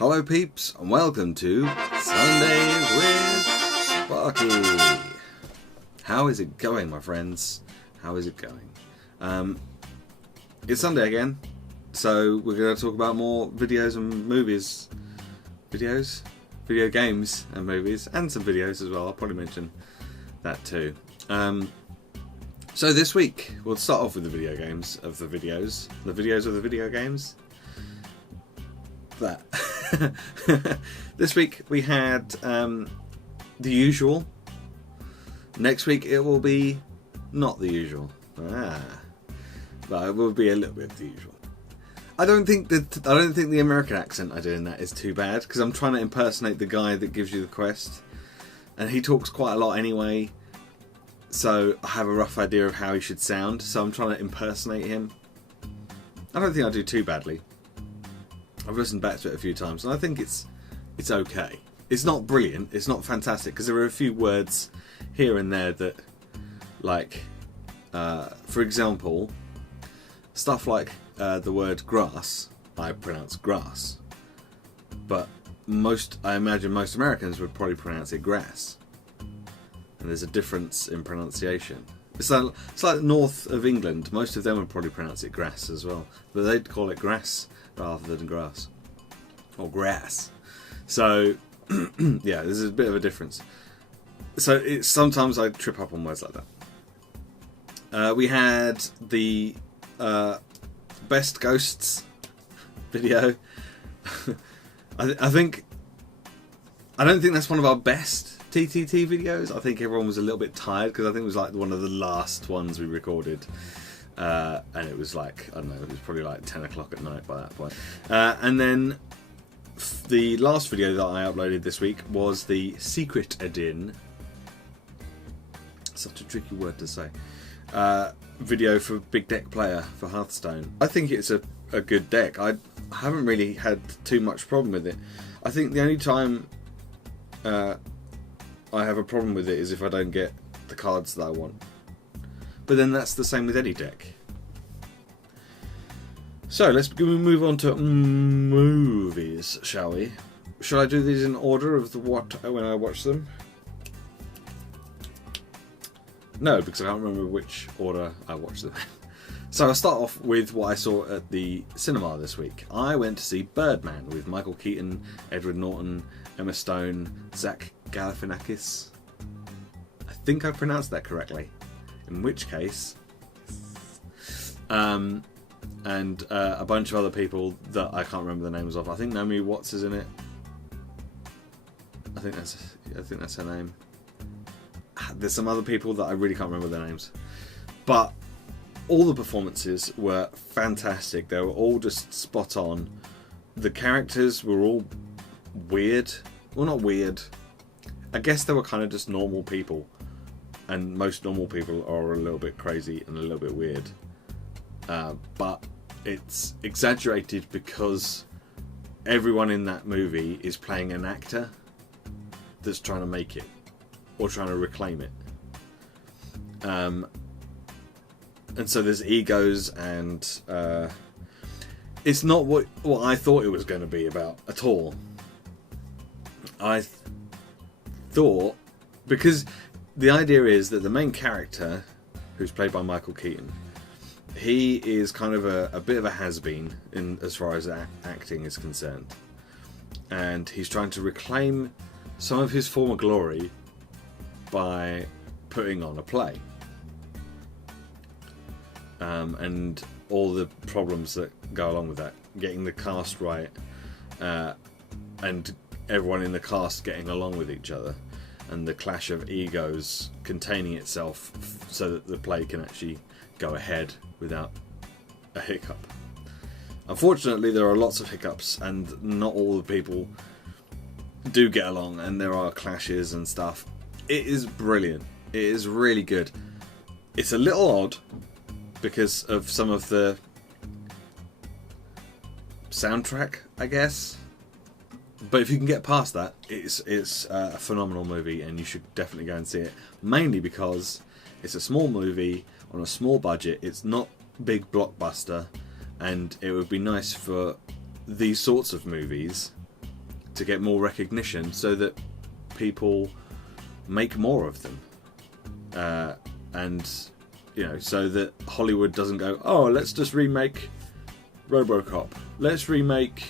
Hello peeps and welcome to Sundays with Sparky. How is it going, my friends? How is it going? It's Sunday again, so we're going to talk about more videos and movies. Video games and movies, and some videos as well. I'll probably mention that too. So this week we'll start off with the video games of the videos. The videos of the video games. That. This week we had the usual. Next week it will be not the usual. But it will be a little bit of the usual. I don't think the American accent I do in that is too bad, because I'm trying to impersonate the guy that gives you the quest, and he talks quite a lot anyway. So I have a rough idea of how he should sound. So I'm trying to impersonate him. I don't think I do too badly. I've listened back to it a few times, and I think it's okay. It's not brilliant. It's not fantastic, because there are a few words here and there that, like, for example, stuff like the word grass, I pronounce grass, but I imagine most Americans would probably pronounce it grass, and there's a difference in pronunciation. It's like north of England, most of them would probably pronounce it grass as well, but they'd call it grass rather than grass, or grass. So yeah, there's a bit of a difference. So sometimes I trip up on words like that. We had the best ghosts video. I don't think that's one of our best TTT videos. I think everyone was a little bit tired, because I think it was like one of the last ones we recorded, and it was like, I don't know, it was probably like 10 o'clock at night by that point. And then the last video that I uploaded this week was the Secret Edin, such a tricky word to say, video for Big Deck Player for Hearthstone. I think it's a good deck. I haven't really had too much problem with it. I think the only time I have a problem with it is if I don't get the cards that I want. But then that's the same with any deck. So let's move on to movies, shall we? Shall I do these in order of when I watch them? No, because I can't remember which order I watched them. So I'll start off with what I saw at the cinema this week. I went to see Birdman with Michael Keaton, Edward Norton, Emma Stone, Zach Galifianakis. I think I pronounced that correctly. In which case, and a bunch of other people that I can't remember the names of. I think Naomi Watts is in it. I think that's her name. There's some other people that I really can't remember their names, but all the performances were fantastic. They were all just spot on. The characters were all weird. Well, not weird. I guess they were kind of just normal people, and most normal people are a little bit crazy and a little bit weird. But it's exaggerated because everyone in that movie is playing an actor that's trying to make it, or trying to reclaim it. And so there's egos, and it's not what I thought it was going to be about at all. I thought, because the idea is that the main character, who's played by Michael Keaton, he is kind of a bit of a has-been in as far as acting is concerned, and he's trying to reclaim some of his former glory by putting on a play, and all the problems that go along with that, getting the cast right, and everyone in the cast getting along with each other, and the clash of egos containing itself so that the play can actually go ahead without a hiccup. Unfortunately, there are lots of hiccups, and not all the people do get along, and there are clashes and stuff. It is brilliant. It is really good. It's a little odd because of some of the soundtrack, I guess. But if you can get past that, it's a phenomenal movie, and you should definitely go and see it. Mainly because it's a small movie on a small budget. It's not big blockbuster, and it would be nice for these sorts of movies to get more recognition so that people make more of them. And, you know, so that Hollywood doesn't go, oh, let's just remake RoboCop. Let's remake,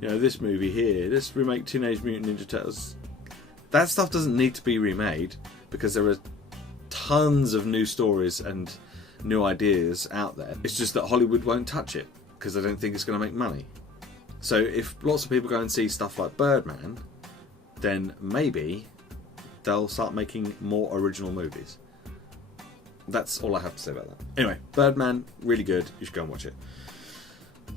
you know, this movie here. Let's remake Teenage Mutant Ninja Turtles. That stuff doesn't need to be remade because there are tons of new stories and new ideas out there. It's just that Hollywood won't touch it because they don't think it's going to make money. So if lots of people go and see stuff like Birdman, then maybe they'll start making more original movies. That's all I have to say about that. Anyway, Birdman, really good. You should go and watch it.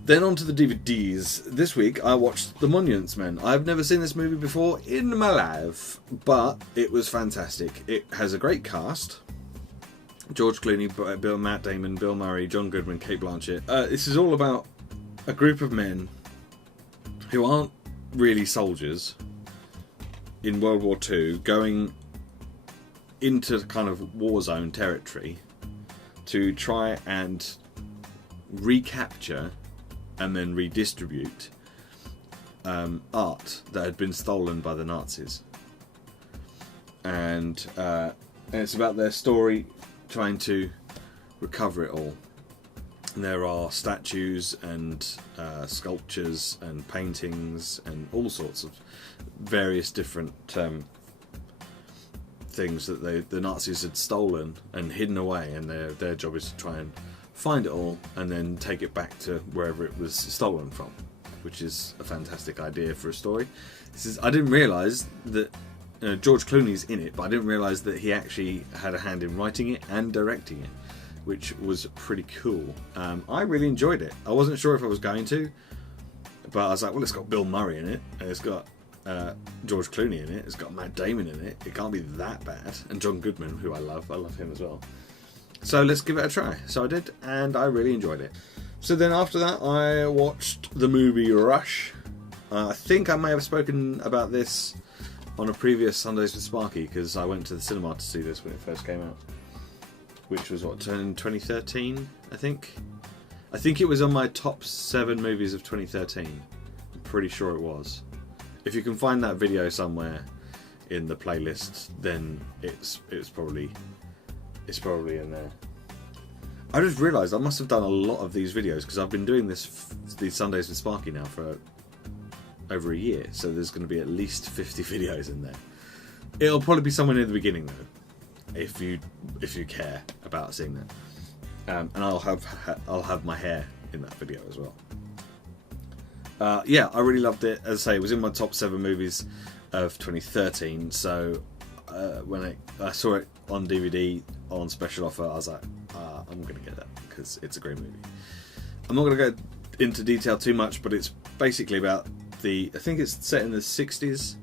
Then on to the DVDs. This week I watched The Monuments Men. I've never seen this movie before in my life, but it was fantastic. It has a great cast. George Clooney, Matt Damon, Bill Murray, John Goodman, Cate Blanchett. This is all about a group of men who aren't really soldiers in World War II going into kind of war zone territory to try and recapture and then redistribute art that had been stolen by the Nazis. And it's about their story trying to recover it all. And there are statues and sculptures and paintings and all sorts of various different things that the Nazis had stolen and hidden away, and their job is to try and find it all and then take it back to wherever it was stolen from, which is a fantastic idea for a story. I didn't realise that George Clooney's in it, but I didn't realise that he actually had a hand in writing it and directing it, which was pretty cool. I really enjoyed it. I wasn't sure if I was going to, but I was like, well, it's got Bill Murray in it, and it's got George Clooney in it, it's got Matt Damon in it, it can't be that bad, and John Goodman, who I love him as well. So let's give it a try. So I did, and I really enjoyed it. So then after that I watched the movie Rush. I think I may have spoken about this on a previous Sundays with Sparky, because I went to the cinema to see this when it first came out, which was in 2013, I think. I think it was on my top 7 movies of 2013. I'm pretty sure it was. If you can find that video somewhere in the playlist, then it's probably in there. I just realised I must have done a lot of these videos because I've been doing these Sundays with Sparky now for over a year, so there's going to be at least 50 videos in there. It'll probably be somewhere near the beginning though, if you care about seeing that. And I'll have my hair in that video as well. Yeah, I really loved it. As I say, it was in my top 7 movies of 2013. So when I saw it on DVD on special offer, I was like, I'm going to get that because it's a great movie. I'm not going to go into detail too much, but it's basically about I think it's set in the 60s.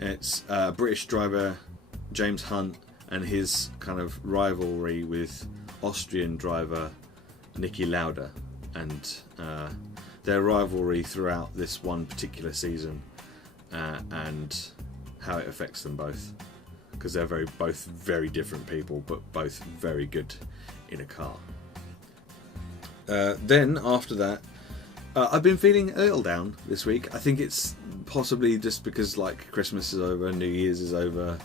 It's British driver James Hunt and his kind of rivalry with Austrian driver Niki Lauda, and their rivalry throughout this one particular season, and how it affects them both, because they're both very different people, but both very good in a car. Then after that, I've been feeling a little down this week. I think it's possibly just because like Christmas is over, New Year's is over,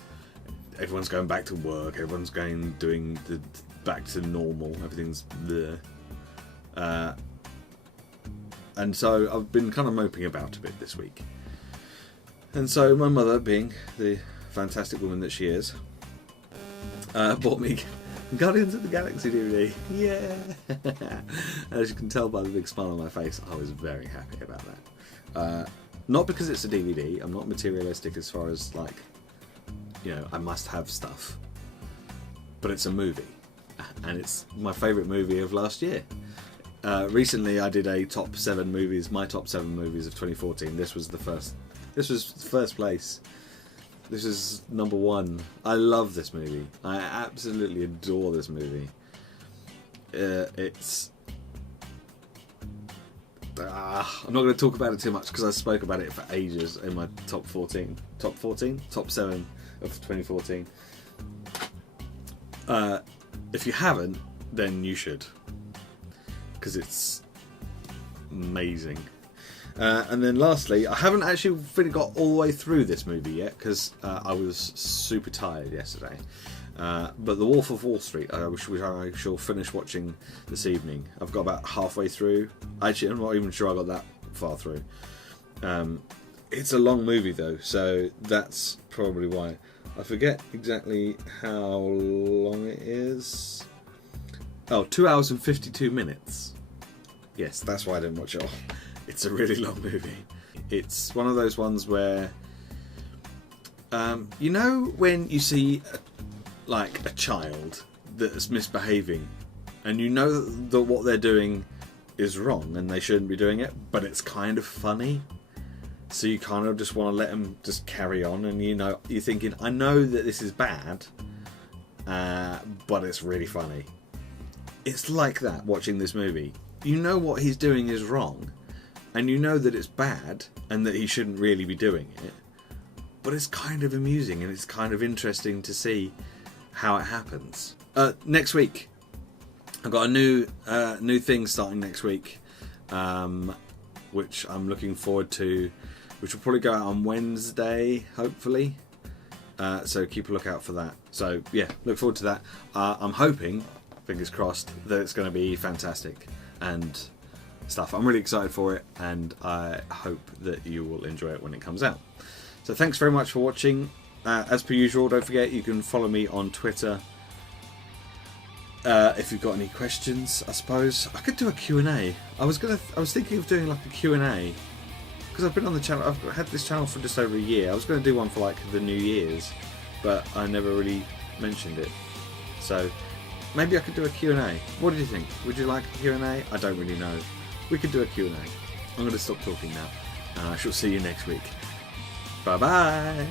everyone's going back to work, everyone's doing the back to normal, everything's there. And so I've been kind of moping about a bit this week. And so my mother, being the fantastic woman that she is, bought me Guardians of the Galaxy DVD. Yeah! As you can tell by the big smile on my face, I was very happy about that. Not because it's a DVD, I'm not materialistic as far as like, I must have stuff. But it's a movie. And it's my favourite movie of last year. Recently I did a top 7 movies, my top 7 movies of 2014. This was first place. This is number 1. I love this movie. I absolutely adore this movie. It's... I'm not going to talk about it too much because I spoke about it for ages in my top 14. Top 14? Top 7 of 2014. If you haven't, then you should. Because it's amazing. And then lastly, I haven't actually got all the way through this movie yet because I was super tired yesterday. But The Wolf of Wall Street, which I shall finish watching this evening. I've got about halfway through. Actually, I'm not even sure I got that far through. It's a long movie though, so that's probably why. I forget exactly how long it is. Oh, 2 hours and 52 minutes. Yes, that's why I didn't watch it all. It's a really long movie. It's one of those ones where, you know, when you see a child that's misbehaving, and you know that what they're doing is wrong and they shouldn't be doing it, but it's kind of funny. So you kind of just want to let them just carry on, and you're thinking, I know that this is bad, but it's really funny. It's like that watching this movie. You know what he's doing is wrong, and you know that it's bad and that he shouldn't really be doing it, but it's kind of amusing and it's kind of interesting to see how it happens. Next week, I've got a new thing starting next week, which I'm looking forward to, which will probably go out on Wednesday, hopefully. So keep a lookout for that. So yeah, look forward to that. I'm hoping, fingers crossed, that it's going to be fantastic and stuff. I'm really excited for it, and I hope that you will enjoy it when it comes out. So thanks very much for watching. As per usual, don't forget you can follow me on Twitter. If you've got any questions, I suppose I could do a Q&A. I was thinking of doing like a Q&A, because I've been on the channel. I've had this channel for just over a year. I was going to do one for like the New Year's, but I never really mentioned it. So maybe I could do a Q&A. What do you think? Would you like a Q&A? I don't really know. We could do a Q&A. I'm going to stop talking now, and I shall see you next week. Bye bye.